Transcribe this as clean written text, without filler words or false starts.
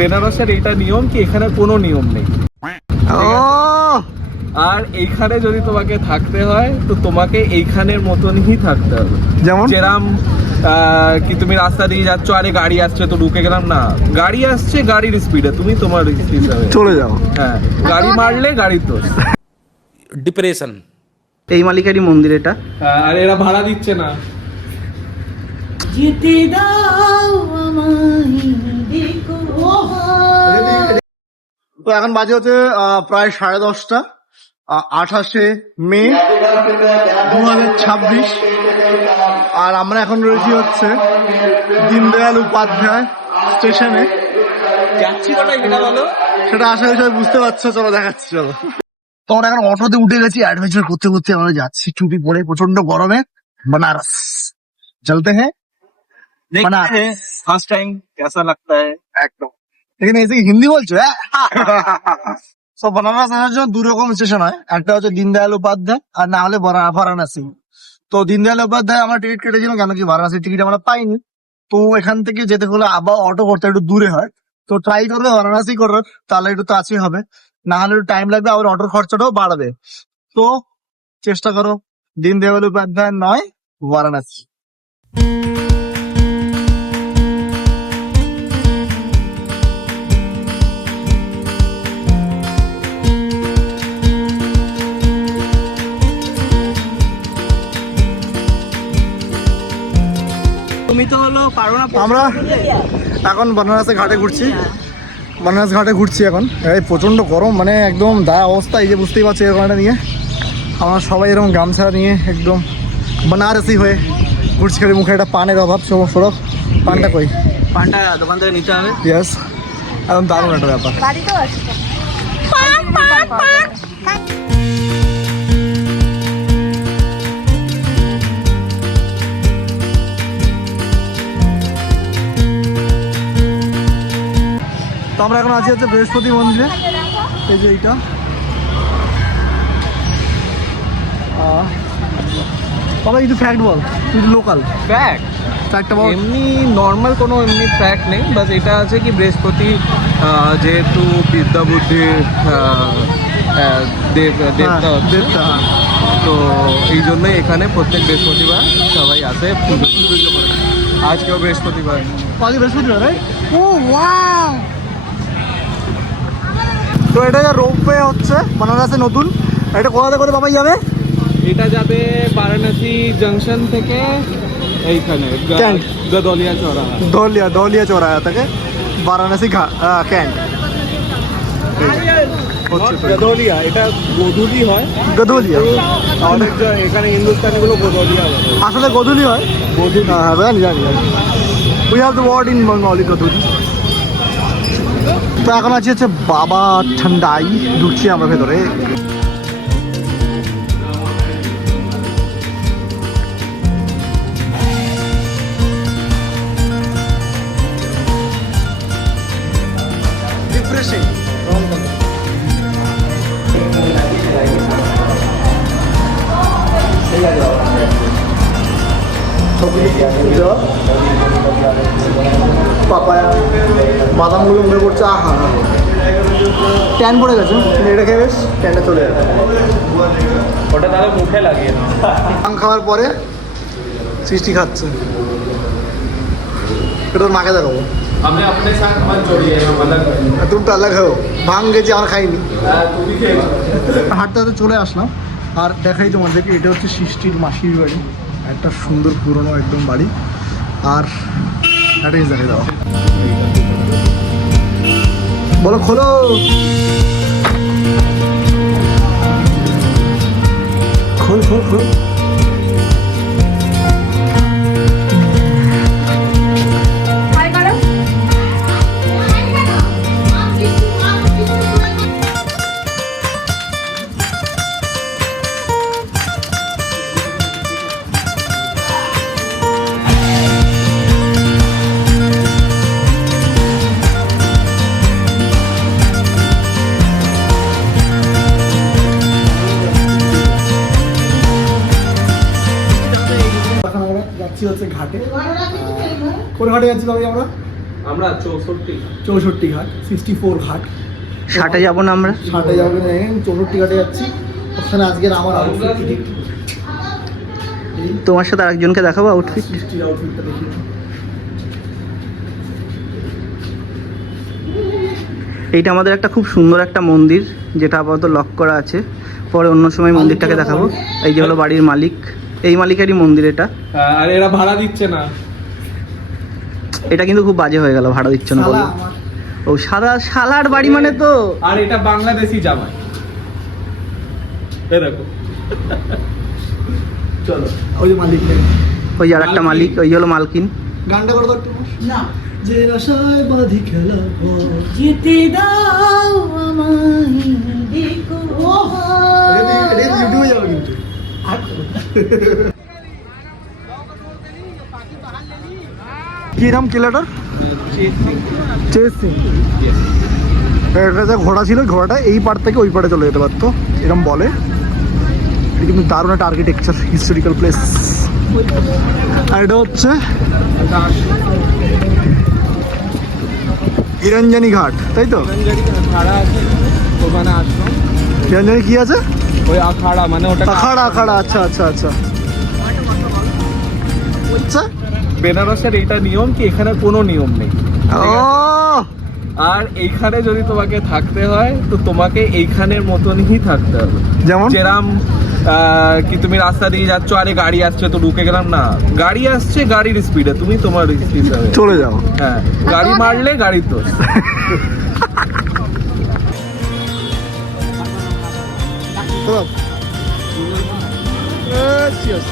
বেনারসের এটা নিয়ম কি এখানে কোনো নিয়ম নেই। আর এইখানে যদি তোমাকে থাকতে হয় তো তোমাকে এইখানের মতনই থাকতে হবে। যেমন যেরাম কি তুমি রাস্তা দিয়ে যাচ্ছ, আরে গাড়ি আসছে তো ঢুকে গেলাম না, গাড়ি আসছে গাড়ির স্পিডে তুমি তোমার হিসাবে চলে যাও। হ্যাঁ, গাড়ি মারলে গাড়ির দোষ। ডিপ্রেশন। এই মালিকারই মন্দির এটা। আর এরা ভাড়া দিচ্ছে না। যেতে দাও আমায় দেখো। তো এখন বাজে হচ্ছে প্রায় 10:30, 28শে মে 2026। আর আমরা এখন রয়েছি হচ্ছে দীনদয়াল উপাধ্যায় স্টেশনে। যাচ্ছি কোথায় সেটা বলো। সেটা আশা করি সবাই বুঝতে পারছো, চলো দেখাচ্ছি চলো। তো আমরা এখন অটোতে উঠে গেছি, অ্যাডভেঞ্চার করতে করতে আমরা যাচ্ছি টুপি পরে প্রচন্ড গরমে বেনারস চলতে হ্যাঁ। ফার্স্ট টাইম কেসা লাগতা হ্যায়। একদম এখানে এসে হিন্দি বলছো হ্যাঁ। সব বেনারস আসার জন্য 2 রকম স্টেশন হয়, একটা হচ্ছে দীনদয়াল উপাধ্যায় আর না হলে বারাণসী। তো দীনদয়াল উপাধ্যায় আমরা টিকিট কেটেছিলাম, কেন কি বারাণসীর টিকিট আমরা পাইনি। তো এখান থেকে যেতে হলে আবার অটো করতে একটু দূরে হয়, তো ট্রাই করবে বারাণসী করার, তাহলে একটু কাছেই হবে। না হলে একটু টাইম লাগবে, আবার অটোর খরচাটাও বাড়বে। তো চেষ্টা করো দীনদয়াল উপাধ্যায় নয় বারাণসী। তুমি তো হলো পারো না। আমরা এখন বেনারসে ঘাটে ঘুরছি, বেনারস ঘাটে ঘুরছি এখন। এই প্রচন্ড গরম, মানে একদম দায় অবস্থা, এই যে বুঝতেই পারছি এরকম একটা নিয়ে আমরা সবাই এরকম গামছা নিয়ে একদম বেনারসি হয়ে ঘুরছি। খালি মুখে একটা পানের অভাব, সৌরভ পানটা কই? পানটা দোকান থেকে নিতে হবে। ইয়েস, একদম দারুণ একটা ব্যাপার। বাড়িতেও আছে তো আমরা এখন আছি হচ্ছে বৃহস্পতি মন্দিরে। এই যে এইটা তবে কিছু ফ্যাক্ট বল, তুই লোকাল ফ্যাক্ট ফ্যাক্টটা বল। এমনি নর্মাল কোনো এমনি ফ্যাক্ট নেই, বাস এটা আছে কি বৃহস্পতি যেহেতু বিদ্যা বুদ্ধির দেবতা হচ্ছে, দেবতা, হ্যাঁ। তো এই জন্যই এখানে প্রত্যেক বৃহস্পতিবার সবাই আসে পুজো করে। আজকেও বৃহস্পতিবার। আজকে বৃহস্পতিবার, রাইট? ও ওয়াও! তো এটা যে রোপওয়ে হচ্ছে বেনারসে নতুন, এটা কোথা করে বাবাই যাবে? এটা যাবে বারাণসী জংশন থেকে এইখানে ক্যান্ট। গদলিয়া চৌরাহা। দলিয়া চৌরাহা থেকে বারাণসী ক্যান্ট। গদলিয়া, এটা গধুলি হয়। গদলিয়া অনেক এখানে হিন্দুস্তানিগুলো গদলিয়া বলে। আসলে গধুলি হয়। হ্যাঁ জানি জানি। We have the word in Bengali godhuli. তো এখন আছি হচ্ছে বাবা ঠান্ডাই, ঢুকছি আমরা ভেতরে। রিফ্রেশিং। পাপায়া বাদামগুলো মনে করছে আহা ট্যান পড়ে গেছে, এটা খেয়ে বেশ ট্যানটা চলে যাবে। ওটা তাহলে মুখে লাগিয়ে দাও। ভাং খাওয়ার পরে সৃষ্টি খাচ্ছে, এটা ওর মাকে দেখাবো। हमने अपने साथ मत जोड़िए, हम अलग हैं। তুমি তো আলাদা খাও, ভাং গেছি আমার খাইনি। तुम ही खेल। হাঁটতে হাঁটতে চলে আসলাম, আর দেখাই তোমাদেরকে এটা হচ্ছে সৃষ্টির মাসির বাড়ি, একটা সুন্দর পুরনো একদম বাড়ি। আর একটা জিনিস দেখাই দাও, বলো খোলো। খোল খোল খোল। যাচ্ছি হচ্ছে ঘাটে। কোন ঘাটে যাচ্ছি তবে আমরা? আমরা 64 64 ঘাট 64 ঘাট 60-এ যাবো না আমরা? 60-এ যাবো না, 64 ঘাটে যাচ্ছি। ওখানে আজকের আমার আউটফিট, তোমার সাথে আরেকজনকে দেখাবো আউটফিট। আউটফিটটা দেখি। এইটা আমাদের একটা খুব সুন্দর একটা মন্দির, যেটা আপাতত লক করা আছে, পরে অন্য সময় মন্দিরটাকে দেখাবো। এই যে হলো বাড়ির মালিক, এই মালিকেরই মন্দির এটা। আর এরা ভাড়া দিচ্ছে না। এটা কিন্তু খুব বাজে হয়ে গেল, ভাড়া দিচ্ছ না বলো। শালা আমার। ও সাদা শালার বাড়ি মানে তো। আর এটা বাংলাদেশি জামাই। এই দেখো। চলো ওই যে মালিক, ওই যে আরেকটা মালিক, ওই হলো মালকিন। গানটা করো তো একটু। না, যে আশায় বাঁধি খেলা যেতে দাও আমায় দেখো ইউটিউবে যাবে কিন্তু। কি নাম কিলাটার? চেস সিং। এটা যা ঘোড়া ছিল, ঘোড়াটা এই পার থেকে ওই পারে চলে যেতে পারতো, এরকম বলে। এটা কিন্তু দারুণ একটা আর্কিটেকচার, হিস্টোরিক্যাল প্লেস। আর এটা হচ্ছে হিরঞ্জানি ঘাট, তাই তো? আখাড়া আছে ওখানে আশ্রম। হিরঞ্জানি কি আছে? ওই আখাড়া মানে ওটা আখাড়া, আখাড়া, আচ্ছা আচ্ছা আচ্ছা। আচ্ছা, বেনারসের এটা নিয়ম কি এখানে কোনো নিয়ম নেই। ও আর এইখানে যদি তোমাকে থাকতে হয় তো তোমাকে এইখানের মতনই থাকতে হবে। যেমন? যেরাম কি তুমি রাস্তা দিয়ে যাচ্ছ, আরে গাড়ি আসছে তো ঢুকে গেলাম না, গাড়ি আসছে গাড়ির স্পিডে, তুমি তোমার স্পিডে চলে যাও। হ্যাঁ, গাড়ি মারলে গাড়ি তো। Cheers.